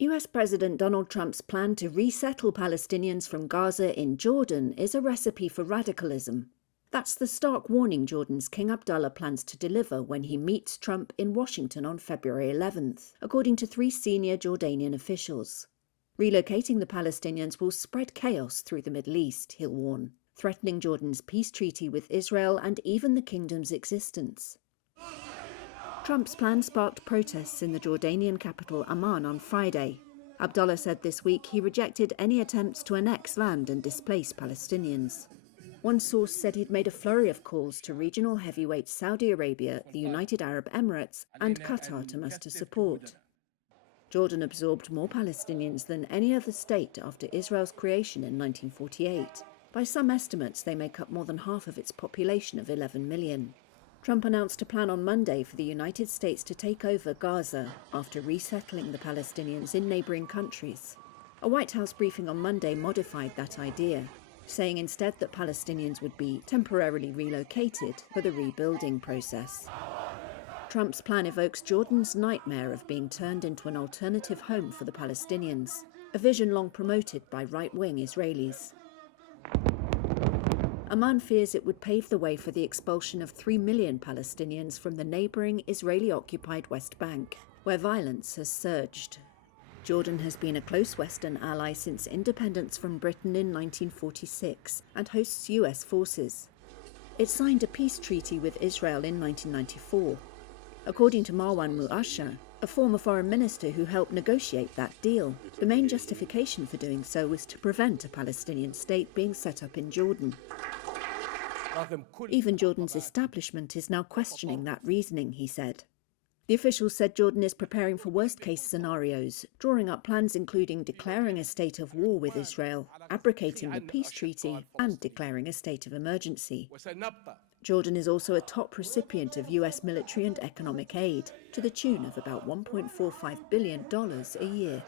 US President Donald Trump's plan to resettle Palestinians from Gaza in Jordan is a recipe for radicalism. That's the stark warning Jordan's King Abdullah plans to deliver when he meets Trump in Washington on February 11th, according to 3 senior Jordanian officials. Relocating the Palestinians will spread chaos through the Middle East, he'll warn, threatening Jordan's peace treaty with Israel and even the kingdom's existence. Trump's plan sparked protests in the Jordanian capital Amman on Friday. Abdullah said this week he rejected any attempts to annex land and displace Palestinians. One source said he'd made a flurry of calls to regional heavyweights Saudi Arabia, the United Arab Emirates, and Qatar to muster support. Jordan absorbed more Palestinians than any other state after Israel's creation in 1948. By some estimates, they make up more than half of its population of 11 million. Trump announced a plan on Monday for the United States to take over Gaza after resettling the Palestinians in neighbouring countries. A White House briefing on Monday modified that idea, saying instead that Palestinians would be temporarily relocated for the rebuilding process. Trump's plan evokes Jordan's nightmare of being turned into an alternative home for the Palestinians, a vision long promoted by right-wing Israelis. Amman fears it would pave the way for the expulsion of 3 million Palestinians from the neighbouring Israeli-occupied West Bank, where violence has surged. Jordan has been a close Western ally since independence from Britain in 1946 and hosts US forces. It signed a peace treaty with Israel in 1994. According to Marwan Muasher, a former foreign minister who helped negotiate that deal, the main justification for doing so was to prevent a Palestinian state being set up in Jordan. Even Jordan's establishment is now questioning that reasoning, he said. The officials said Jordan is preparing for worst-case scenarios, drawing up plans including declaring a state of war with Israel, abrogating the peace treaty, and declaring a state of emergency. Jordan is also a top recipient of US military and economic aid, to the tune of about $1.45 billion a year.